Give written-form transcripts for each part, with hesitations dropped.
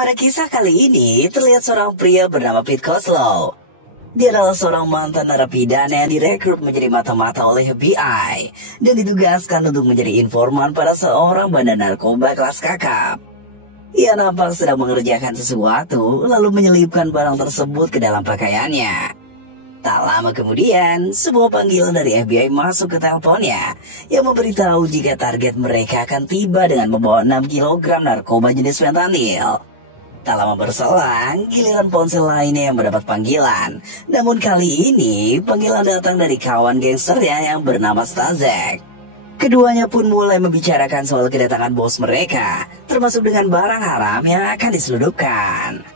Pada kisah kali ini, terlihat seorang pria bernama Pete Kozloff. Dia adalah seorang mantan narapidana yang direkrut menjadi mata-mata oleh FBI dan ditugaskan untuk menjadi informan pada seorang bandar narkoba kelas kakap. Ia nampak sedang mengerjakan sesuatu, lalu menyelipkan barang tersebut ke dalam pakaiannya. Tak lama kemudian, sebuah panggilan dari FBI masuk ke teleponnya yang memberitahu jika target mereka akan tiba dengan membawa 6 kg narkoba jenis fentanyl. Tak lama berselang, giliran ponsel lainnya yang mendapat panggilan. Namun kali ini, panggilan datang dari kawan gangsternya yang bernama Stazek. Keduanya pun mulai membicarakan soal kedatangan bos mereka, termasuk dengan barang haram yang akan diselundupkan.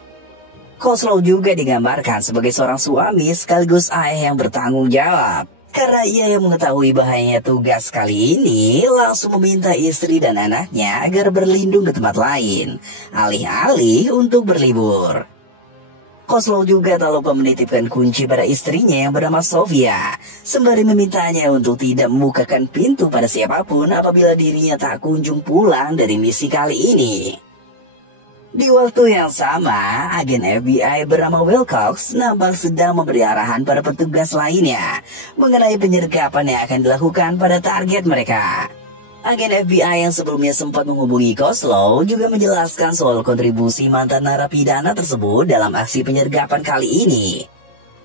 Kozloff juga digambarkan sebagai seorang suami sekaligus ayah yang bertanggung jawab. Karena ia yang mengetahui bahayanya tugas kali ini, langsung meminta istri dan anaknya agar berlindung ke tempat lain, alih-alih untuk berlibur. Kozloff juga tak lupa menitipkan kunci pada istrinya yang bernama Sofia, sembari memintanya untuk tidak membukakan pintu pada siapapun apabila dirinya tak kunjung pulang dari misi kali ini. Di waktu yang sama, agen FBI bernama Wilcox nampak sedang memberi arahan pada petugas lainnya mengenai penyergapan yang akan dilakukan pada target mereka. Agen FBI yang sebelumnya sempat menghubungi Kozloff juga menjelaskan soal kontribusi mantan narapidana tersebut dalam aksi penyergapan kali ini.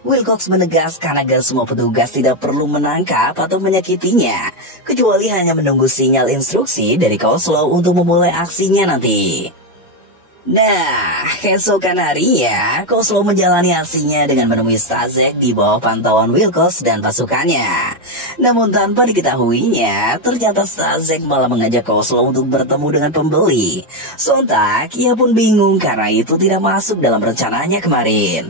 Wilcox menegaskan agar semua petugas tidak perlu menangkap atau menyakitinya, kecuali hanya menunggu sinyal instruksi dari Kozloff untuk memulai aksinya nanti. Nah, keesokan harinya, Kozloff menjalani aksinya dengan menemui Stazek di bawah pantauan Wilcox dan pasukannya. Namun tanpa diketahuinya, ternyata Stazek malah mengajak Kozloff untuk bertemu dengan pembeli. Sontak, ia pun bingung karena itu tidak masuk dalam rencananya kemarin.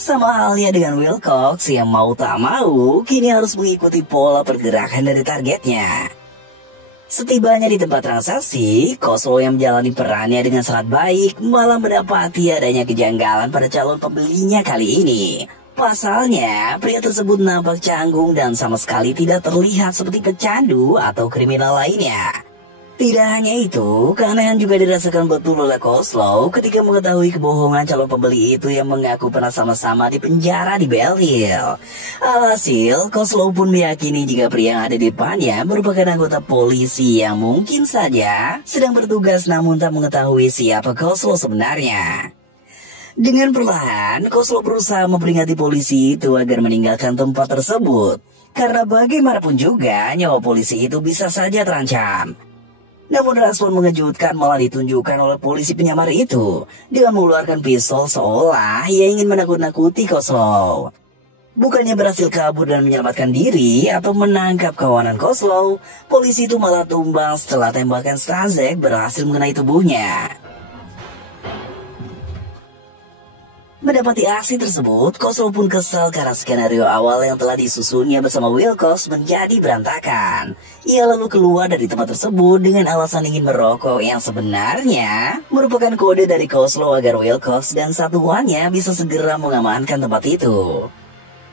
Sama halnya dengan Wilcox yang mau tak mau, kini harus mengikuti pola pergerakan dari targetnya. Setibanya di tempat transaksi, Kozloff yang menjalani perannya dengan sangat baik malah mendapati adanya kejanggalan pada calon pembelinya kali ini. Pasalnya, pria tersebut nampak canggung dan sama sekali tidak terlihat seperti pecandu atau kriminal lainnya. Tidak hanya itu, keanehan juga dirasakan betul oleh Kozloff ketika mengetahui kebohongan calon pembeli itu yang mengaku pernah sama-sama di penjara di Bell Hill. Alhasil, Kozloff pun meyakini jika pria yang ada di depannya merupakan anggota polisi yang mungkin saja sedang bertugas namun tak mengetahui siapa Kozloff sebenarnya. Dengan perlahan, Kozloff berusaha memperingati polisi itu agar meninggalkan tempat tersebut. Karena bagaimanapun juga, nyawa polisi itu bisa saja terancam. Namun respon mengejutkan malah ditunjukkan oleh polisi penyamar itu dengan mengeluarkan pisau seolah ia ingin menakut-nakuti Kozloff. Bukannya berhasil kabur dan menyelamatkan diri atau menangkap kawanan Kozloff, polisi itu malah tumbang setelah tembakan Stazek berhasil mengenai tubuhnya. Mendapati aksi tersebut, Kozloff pun kesal karena skenario awal yang telah disusunnya bersama Wilcox menjadi berantakan. Ia lalu keluar dari tempat tersebut dengan alasan ingin merokok yang sebenarnya merupakan kode dari Kozloff agar Wilcox dan satuannya bisa segera mengamankan tempat itu.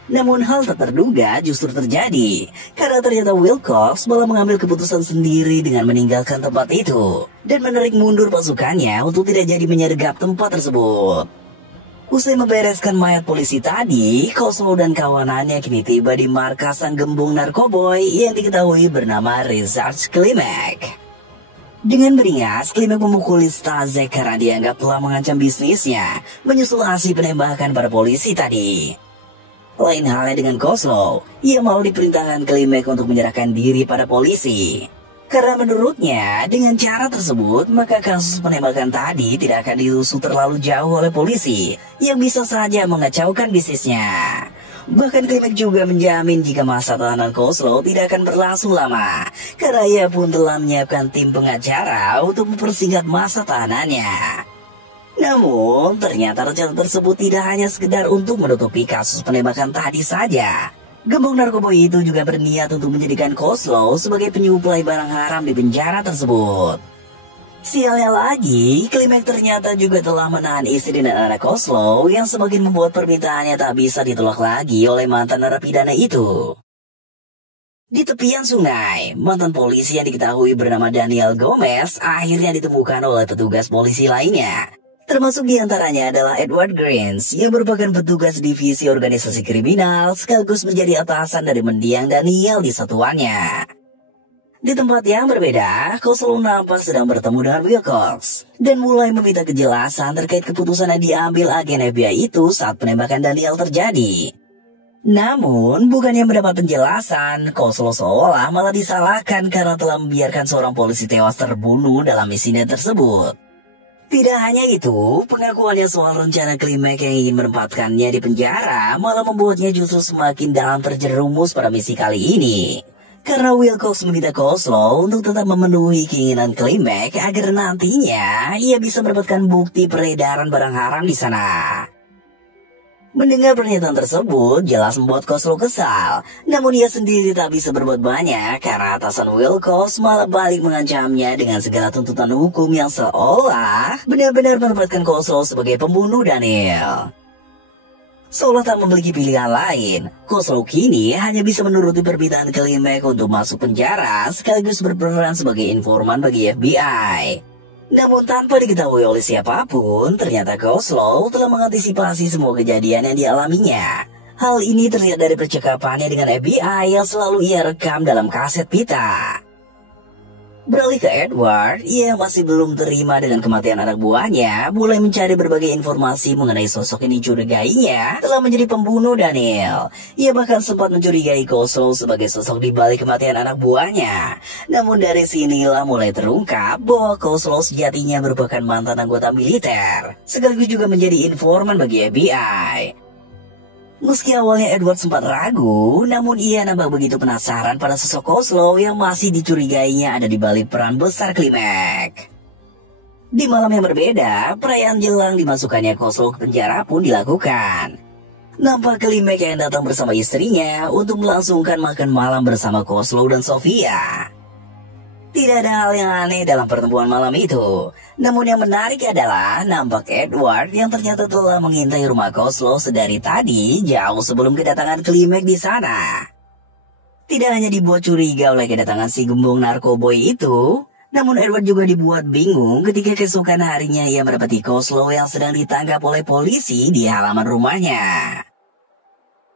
Namun hal tak terduga justru terjadi, karena ternyata Wilcox malah mengambil keputusan sendiri dengan meninggalkan tempat itu dan menarik mundur pasukannya untuk tidak jadi menyergap tempat tersebut. Usai membereskan mayat polisi tadi, Kozloff dan kawanannya kini tiba di markas sang gembong narkoboy yang diketahui bernama Richard Klimek. Dengan beringas, Klimek memukuli Stazek karena dianggap telah mengancam bisnisnya, menyusul aksi penembakan pada polisi tadi. Lain halnya dengan Kozloff, ia mau diperintahkan Klimek untuk menyerahkan diri pada polisi. Karena menurutnya, dengan cara tersebut, maka kasus penembakan tadi tidak akan diusut terlalu jauh oleh polisi, yang bisa saja mengacaukan bisnisnya. Bahkan Klimek juga menjamin jika masa tahanan Kozloff tidak akan berlangsung lama, karena ia pun telah menyiapkan tim pengacara untuk mempersingkat masa tahanannya. Namun, ternyata rencana tersebut tidak hanya sekedar untuk menutupi kasus penembakan tadi saja. Gembong narkoboy itu juga berniat untuk menjadikan Kozloff sebagai penyuplai barang haram di penjara tersebut. Sialnya lagi, Klimek ternyata juga telah menahan istri dan anak Kozloff yang semakin membuat permintaannya tak bisa ditolak lagi oleh mantan narapidana itu. Di tepian sungai, mantan polisi yang diketahui bernama Daniel Gomez akhirnya ditemukan oleh petugas polisi lainnya. Termasuk diantaranya adalah Edward Greens yang merupakan petugas divisi organisasi kriminal sekaligus menjadi atasan dari mendiang Daniel di satuannya. Di tempat yang berbeda, Kozlow nampak sedang bertemu dengan Wilcox dan mulai meminta kejelasan terkait keputusan yang diambil agen FBI itu saat penembakan Daniel terjadi. Namun, bukannya mendapat penjelasan, Kozlow seolah malah disalahkan karena telah membiarkan seorang polisi tewas terbunuh dalam insiden tersebut. Tidak hanya itu, pengakuannya soal rencana Klimek yang ingin menempatkannya di penjara malah membuatnya justru semakin dalam terjerumus pada misi kali ini. Karena Wilcox meminta Kozlow untuk tetap memenuhi keinginan Klimek agar nantinya ia bisa mendapatkan bukti peredaran barang haram di sana. Mendengar pernyataan tersebut jelas membuat Kozlow kesal, namun ia sendiri tak bisa berbuat banyak karena atasan Wilcox malah balik mengancamnya dengan segala tuntutan hukum yang seolah benar-benar menempatkan Kozlow sebagai pembunuh Daniel. Seolah tak memiliki pilihan lain, Kozlow kini hanya bisa menuruti permintaan Klimek untuk masuk penjara sekaligus berperan sebagai informan bagi FBI. Namun tanpa diketahui oleh siapapun, ternyata Kozlow telah mengantisipasi semua kejadian yang dialaminya. Hal ini terlihat dari percakapannya dengan FBI yang selalu ia rekam dalam kaset pita. Beralih ke Edward, ia masih belum terima dengan kematian anak buahnya, mulai mencari berbagai informasi mengenai sosok yang dicurigainya telah menjadi pembunuh Daniel. Ia bahkan sempat mencurigai Kozlow sebagai sosok di balik kematian anak buahnya. Namun dari sinilah mulai terungkap bahwa Kozlow sejatinya merupakan mantan anggota militer, sekaligus juga menjadi informan bagi FBI. Meski awalnya Edward sempat ragu, namun ia nampak begitu penasaran pada sosok Kozlow yang masih dicurigainya ada di balik peran besar Klimek. Di malam yang berbeda, perayaan jelang dimasukkannya Kozlow ke penjara pun dilakukan. Nampak Klimek yang datang bersama istrinya untuk melangsungkan makan malam bersama Kozlow dan Sofia. Tidak ada hal yang aneh dalam pertemuan malam itu. Namun yang menarik adalah nampak Edward yang ternyata telah mengintai rumah Kozlow sedari tadi jauh sebelum kedatangan Klimek di sana. Tidak hanya dibuat curiga oleh kedatangan si gembong narkoboy itu, namun Edward juga dibuat bingung ketika keesokan harinya ia mendapati Kozlow yang sedang ditangkap oleh polisi di halaman rumahnya.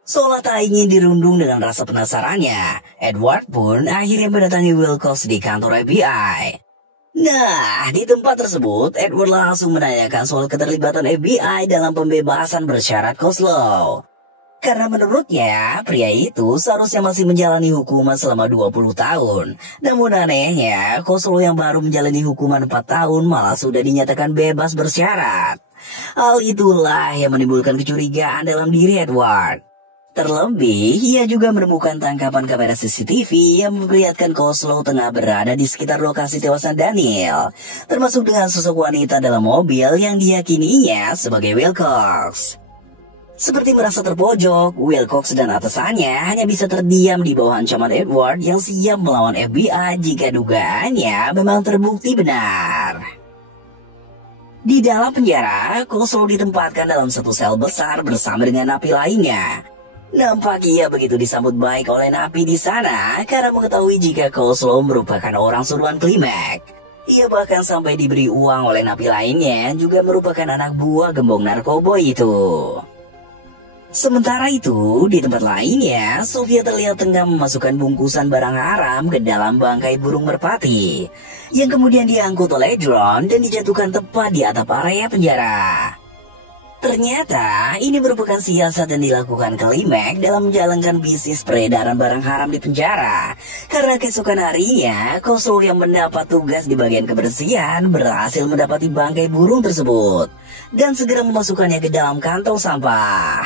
Seolah tak ingin dirundung dengan rasa penasarannya, Edward pun akhirnya mendatangi Wilcox di kantor FBI. Nah, di tempat tersebut, Edward langsung menanyakan soal keterlibatan FBI dalam pembebasan bersyarat Kozlow. Karena menurutnya, pria itu seharusnya masih menjalani hukuman selama 20 tahun. Namun anehnya, Kozlow yang baru menjalani hukuman 4 tahun malah sudah dinyatakan bebas bersyarat. Hal itulah yang menimbulkan kecurigaan dalam diri Edward. Terlebih, ia juga menemukan tangkapan kamera CCTV yang memperlihatkan Kozlow tengah berada di sekitar lokasi tewasan Daniel, termasuk dengan sosok wanita dalam mobil yang diyakininya sebagai Wilcox. Seperti merasa terpojok, Wilcox dan atasannya hanya bisa terdiam di bawah ancaman Edward yang siap melawan FBI jika dugaannya memang terbukti benar. Di dalam penjara, Kozlow ditempatkan dalam satu sel besar bersama dengan napi lainnya. Nampak ia begitu disambut baik oleh napi di sana karena mengetahui jika Kozlow merupakan orang suruhan Klimek. Ia bahkan sampai diberi uang oleh napi lainnya yang juga merupakan anak buah gembong narkoboy itu. Sementara itu, di tempat lainnya, Sofia terlihat tengah memasukkan bungkusan barang haram ke dalam bangkai burung merpati, yang kemudian diangkut oleh drone dan dijatuhkan tepat di atap area penjara. Ternyata, ini merupakan siasat yang dilakukan Klimek dalam menjalankan bisnis peredaran barang haram di penjara. Karena keesokan harinya, Kozlow yang mendapat tugas di bagian kebersihan berhasil mendapati bangkai burung tersebut dan segera memasukkannya ke dalam kantong sampah.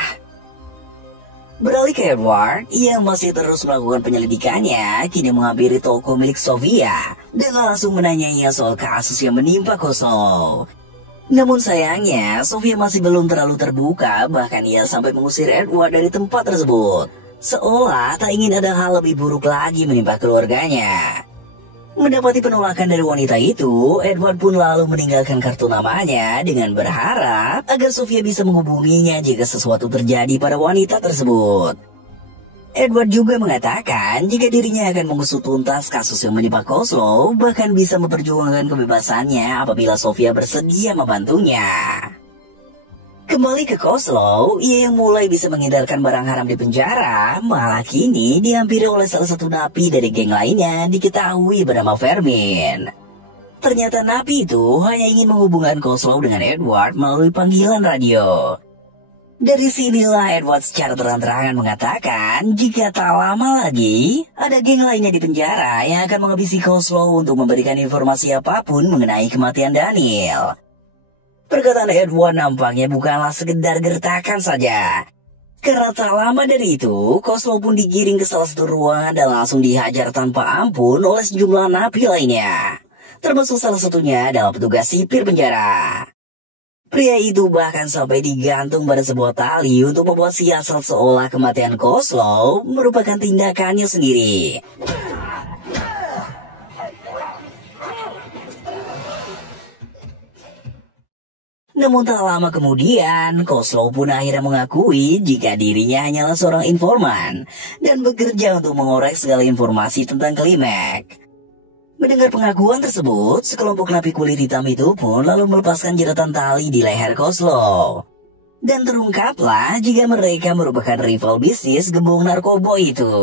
Beralih ke Edward, ia masih terus melakukan penyelidikannya, kini menghampiri toko milik Sofia dan langsung menanyainya soal kasus yang menimpa Kozlow. Namun sayangnya, Sofia masih belum terlalu terbuka, bahkan ia sampai mengusir Edward dari tempat tersebut. Seolah tak ingin ada hal lebih buruk lagi menimpa keluarganya. Mendapati penolakan dari wanita itu, Edward pun lalu meninggalkan kartu namanya dengan berharap agar Sofia bisa menghubunginya jika sesuatu terjadi pada wanita tersebut. Edward juga mengatakan jika dirinya akan mengusut tuntas kasus yang menimpa Kozlow, bahkan bisa memperjuangkan kebebasannya apabila Sofia bersedia membantunya. Kembali ke Koslow, ia yang mulai bisa mengedarkan barang haram di penjara, malah kini dihampiri oleh salah satu napi dari geng lainnya diketahui bernama Fermin. Ternyata napi itu hanya ingin menghubungkan Koslow dengan Edward melalui panggilan radio. Dari sinilah Edward secara terang-terangan mengatakan jika tak lama lagi ada geng lainnya di penjara yang akan menghabisi Koslow untuk memberikan informasi apapun mengenai kematian Daniel. Perkataan Edward nampaknya bukanlah sekedar gertakan saja. Karena tak lama dari itu, Koslow pun digiring ke salah satu ruangan dan langsung dihajar tanpa ampun oleh sejumlah napi lainnya. Termasuk salah satunya adalah petugas sipir penjara. Pria itu bahkan sampai digantung pada sebuah tali untuk membuat siasat seolah kematian Koslow merupakan tindakannya sendiri. Namun tak lama kemudian, Koslow pun akhirnya mengakui jika dirinya hanyalah seorang informan dan bekerja untuk mengorek segala informasi tentang Klimek. Mendengar pengakuan tersebut, sekelompok napi kulit hitam itu pun lalu melepaskan jeratan tali di leher Koslow. Dan terungkaplah jika mereka merupakan rival bisnis gembong narkoba itu.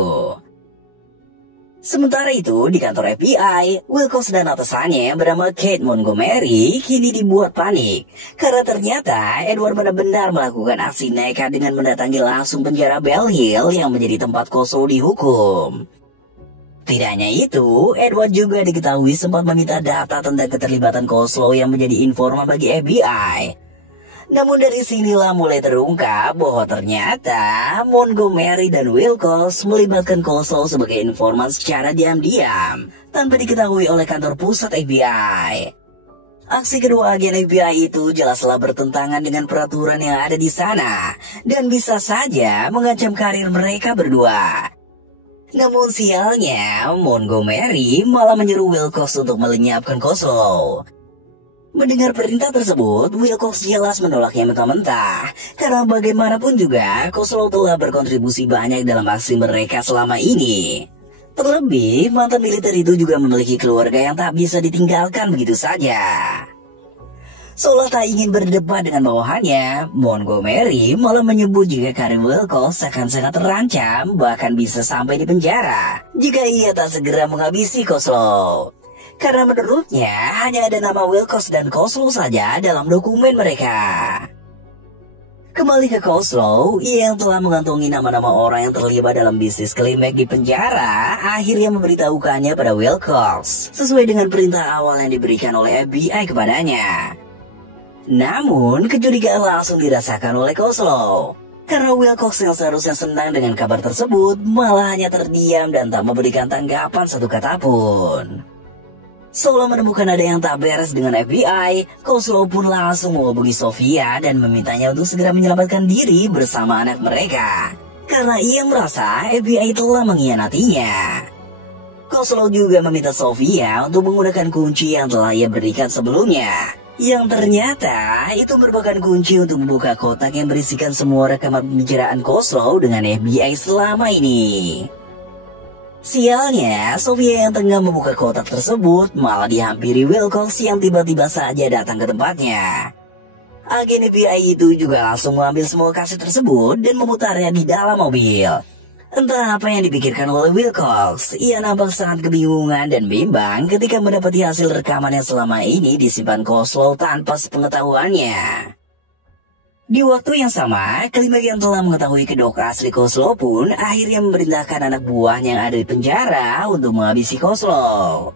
Sementara itu, di kantor FBI, Wilcox dan atasannya yang bernama Kate Montgomery kini dibuat panik. Karena ternyata Edward benar-benar melakukan aksi nekat dengan mendatangi langsung penjara Bell Hill yang menjadi tempat Koslow dihukum. Tidak hanya itu, Edward juga diketahui sempat meminta data tentang keterlibatan Koslow yang menjadi informan bagi FBI. Namun dari sinilah mulai terungkap bahwa ternyata Montgomery dan Wilcox melibatkan Koslow sebagai informan secara diam-diam tanpa diketahui oleh kantor pusat FBI. Aksi kedua agen FBI itu jelaslah bertentangan dengan peraturan yang ada di sana dan bisa saja mengancam karir mereka berdua. Namun sialnya, Montgomery malah menyuruh Wilcox untuk melenyapkan Koslow. Mendengar perintah tersebut, Wilcox jelas menolaknya mentah-mentah. Karena bagaimanapun juga, Koslow telah berkontribusi banyak dalam aksi mereka selama ini. Terlebih, mantan militer itu juga memiliki keluarga yang tak bisa ditinggalkan begitu saja. Seolah tak ingin berdebat dengan bawahannya, Montgomery malah menyebut jika karir Wilcox akan sangat terancam, bahkan bisa sampai di penjara jika ia tak segera menghabisi Koslow. Karena menurutnya hanya ada nama Wilcox dan Koslow saja dalam dokumen mereka. Kembali ke Koslow, ia yang telah mengantongi nama-nama orang yang terlibat dalam bisnis Klimek di penjara, akhirnya memberitahukannya pada Wilcox, sesuai dengan perintah awal yang diberikan oleh FBI kepadanya. Namun, kecurigaan langsung dirasakan oleh Koslow. Karena Wilcox yang seharusnya senang dengan kabar tersebut, malah hanya terdiam dan tak memberikan tanggapan satu kata pun. Seolah menemukan ada yang tak beres dengan FBI, Koslow pun langsung menghubungi Sofia dan memintanya untuk segera menyelamatkan diri bersama anak mereka. Karena ia merasa FBI telah mengkhianatinya. Koslow juga meminta Sofia untuk menggunakan kunci yang telah ia berikan sebelumnya. Yang ternyata itu merupakan kunci untuk membuka kotak yang berisikan semua rekaman pembicaraan Koslow dengan FBI selama ini. Sialnya, Sofia yang tengah membuka kotak tersebut malah dihampiri Wilcox yang tiba-tiba saja datang ke tempatnya. Agen FBI itu juga langsung mengambil semua kaset tersebut dan memutarnya di dalam mobil. Entah apa yang dipikirkan oleh Wilcox, ia nampak sangat kebingungan dan bimbang ketika mendapati hasil rekaman yang selama ini disimpan Koslow tanpa sepengetahuannya. Di waktu yang sama, Klimek yang telah mengetahui kedok asli Koslow pun akhirnya memerintahkan anak buahnya yang ada di penjara untuk menghabisi Koslow.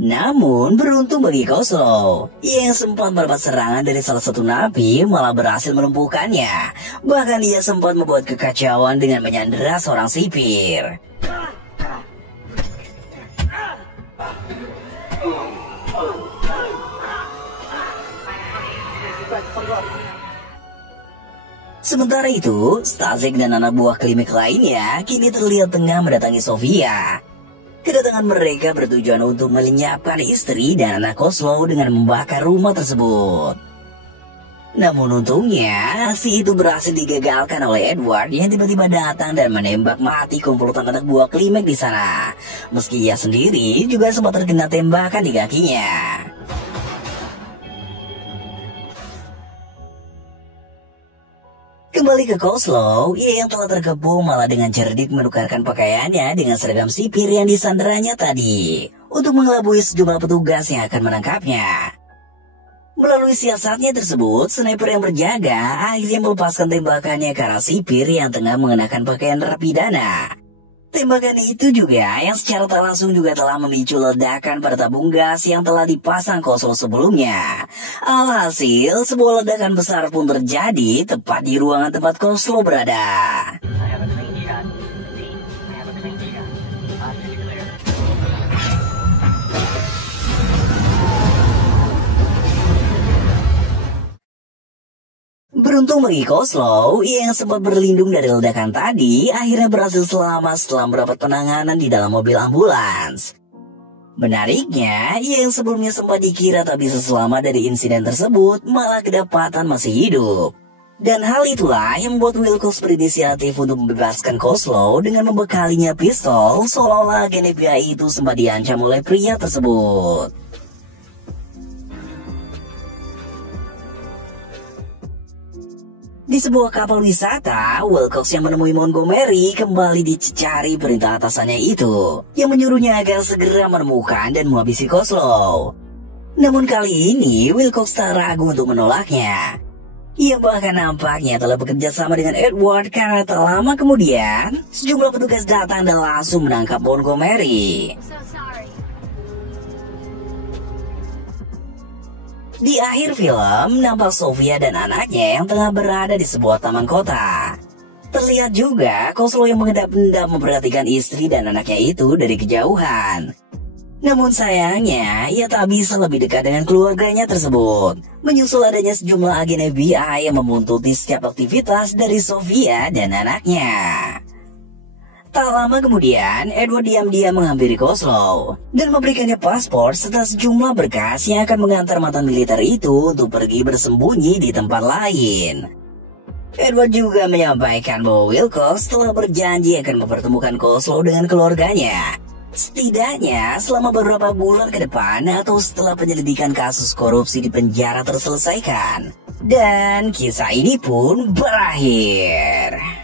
Namun, beruntung bagi Koslow, ia yang sempat mendapat serangan dari salah satu napi malah berhasil melumpuhkannya. Bahkan ia sempat membuat kekacauan dengan menyandera seorang sipir. Sementara itu, Stasek dan anak buah Klimek lainnya kini terlihat tengah mendatangi Sofia. Kedatangan mereka bertujuan untuk melenyapkan istri dan anak Koslow dengan membakar rumah tersebut. Namun untungnya, aksi itu berhasil digagalkan oleh Edward yang tiba-tiba datang dan menembak mati komplotan anak buah Klimek di sana. Meski ia sendiri juga sempat terkena tembakan di kakinya. Kembali ke Kozlov, ia yang telah terkepung malah dengan cerdik menukarkan pakaiannya dengan seragam sipir yang disandaranya tadi untuk mengelabui sejumlah petugas yang akan menangkapnya. Melalui siasatnya tersebut, sniper yang berjaga akhirnya melepaskan tembakannya ke arah sipir yang tengah mengenakan pakaian narapidana. Tembakan itu juga yang secara tak langsung juga telah memicu ledakan pada tabung gas yang telah dipasang Kozlov sebelumnya. Alhasil, sebuah ledakan besar pun terjadi tepat di ruangan tempat Kozlov berada. Beruntung bagi Kozlov, ia yang sempat berlindung dari ledakan tadi akhirnya berhasil selamat setelah mendapat penanganan di dalam mobil ambulans. Menariknya, ia yang sebelumnya sempat dikira tak bisa selamat dari insiden tersebut malah kedapatan masih hidup. Dan hal itulah yang membuat Wilcox berinisiatif untuk membebaskan Kozlov dengan membekalinya pistol seolah-olah agen FBI itu sempat diancam oleh pria tersebut. Di sebuah kapal wisata, Wilcox yang menemui Montgomery kembali dicari perintah atasannya itu, yang menyuruhnya agar segera menemukan dan menghabisi Kozlov. Namun kali ini, Wilcox tak ragu untuk menolaknya. Ia bahkan nampaknya telah bekerja sama dengan Edward karena tak lama kemudian, sejumlah petugas datang dan langsung menangkap Montgomery. Di akhir film, nampak Sofia dan anaknya yang tengah berada di sebuah taman kota. Terlihat juga Kozlov yang mengendap-endap memperhatikan istri dan anaknya itu dari kejauhan. Namun sayangnya, ia tak bisa lebih dekat dengan keluarganya tersebut. Menyusul adanya sejumlah agen FBI yang membuntuti setiap aktivitas dari Sofia dan anaknya. Tak lama kemudian, Edward diam-diam menghampiri Kozlov dan memberikannya paspor serta sejumlah berkas yang akan mengantar mantan militer itu untuk pergi bersembunyi di tempat lain. Edward juga menyampaikan bahwa Wilcox telah berjanji akan mempertemukan Kozlov dengan keluarganya. Setidaknya selama beberapa bulan ke depan atau setelah penyelidikan kasus korupsi di penjara terselesaikan. Dan kisah ini pun berakhir.